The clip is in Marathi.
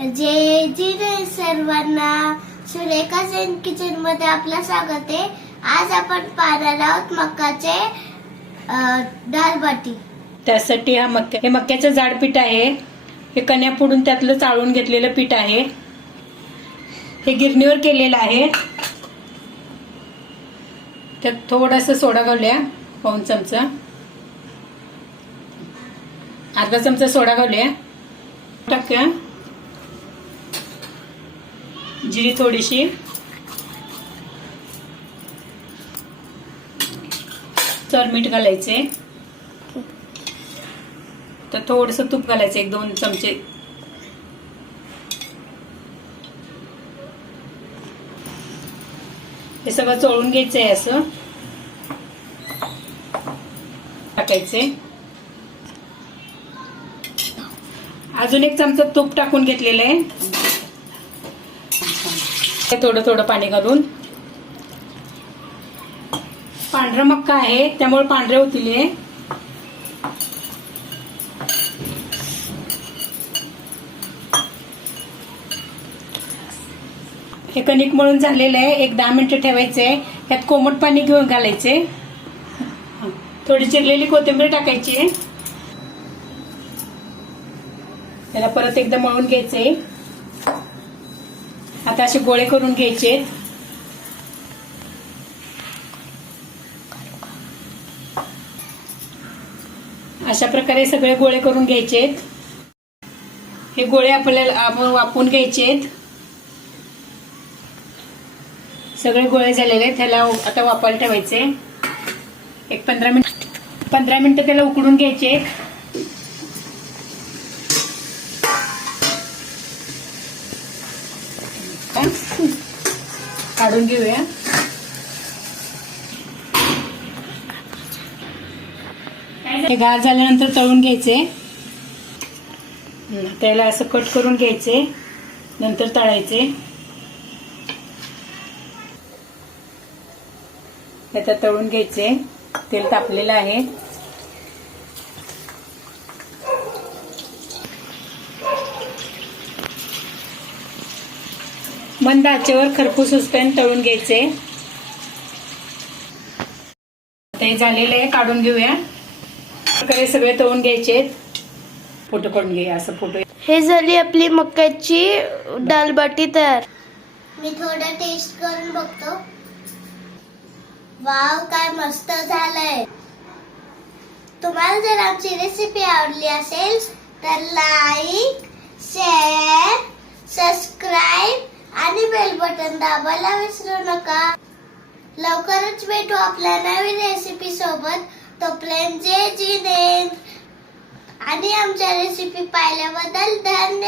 जय जिने सर्वांना. सुरेखा सेन किचनमध्ये आपलं स्वागत आहे. आज आपण पाहणार आहोत मक्काचे अं, दाल बाटी त्यासाठी हा मक्का हे मक्याचं जाड पीठ आहे. हे कण्या फोडून त्यातलं चाळून घेतलेलं पीठ आहे. हे गिरणीवर केलेलं आहे. त्यात थोडासा सोडा घालूया पाऊन चमचा. अर्धा चमचा सोडा घालूया. टाकूया. जिरी थोडीशी. तर मीठ घालायचे. तर थोडस तूप घालायचं एक दोन चमचे. हे सगळं चोळून घ्यायचंय असं. टाकायचे. अजून एक चमचा तूप टाकून घेतलेलं आहे. हे थोडं थोडं पाणी घालून. पांढरा मक्का आहे त्यामुळे पांढरे होतील हे. हे कणिक मळून झालेलं आहे एक दहा मिनिटं ठेवायचे. यात कोमट पाणी घेऊन घालायचे. थोडी चिरलेली कोथिंबीर टाकायची. त्याला परत एकदा मळून घ्यायचे. आता असे गोळे करून घ्यायचे. अशा प्रकारे सगळे गोळे करून घ्यायचे. हे गोळे आपल्याला आपण वापरून घ्यायचे. सगळे गोळे झालेले आहेत त्याला आता वापरायला ठेवायचे. एक पंधरा मिनिट पंधरा मिनिटं त्याला उकडून घ्यायचे. काढून घेऊया. हे गार झाल्यानंतर तळून घ्यायचे. त्याला असं कट करून घ्यायचे. नंतर तळायचे. आता तळून घ्यायचे. तेल तापलेलं आहे. मंद आचेवर खरपूस उचपेन तळून घ्यायचे. ते झालेले आहे काढून घेऊया. प्रकारे सगळे तळून घ्यायचे फोटो काढून घे असं फोटो हे झाली आपली मक्याची दाल बाटी तयार. मी थोडं टेस्ट करून बघतो. वाव काय मस्त झालंय. तुम्हाला जर आमची रेसिपी आवडली असेल तर लाईक शेअर सबस्क्राईब बटन दाबायला विसरू नका. लवकरच भेटू आपल्या नवीन रेसिपी सोबत. तोपर्यंत जी जिनेंद्र आणि आमच्या रेसिपी पाहिल्याबद्दल धन्यवाद.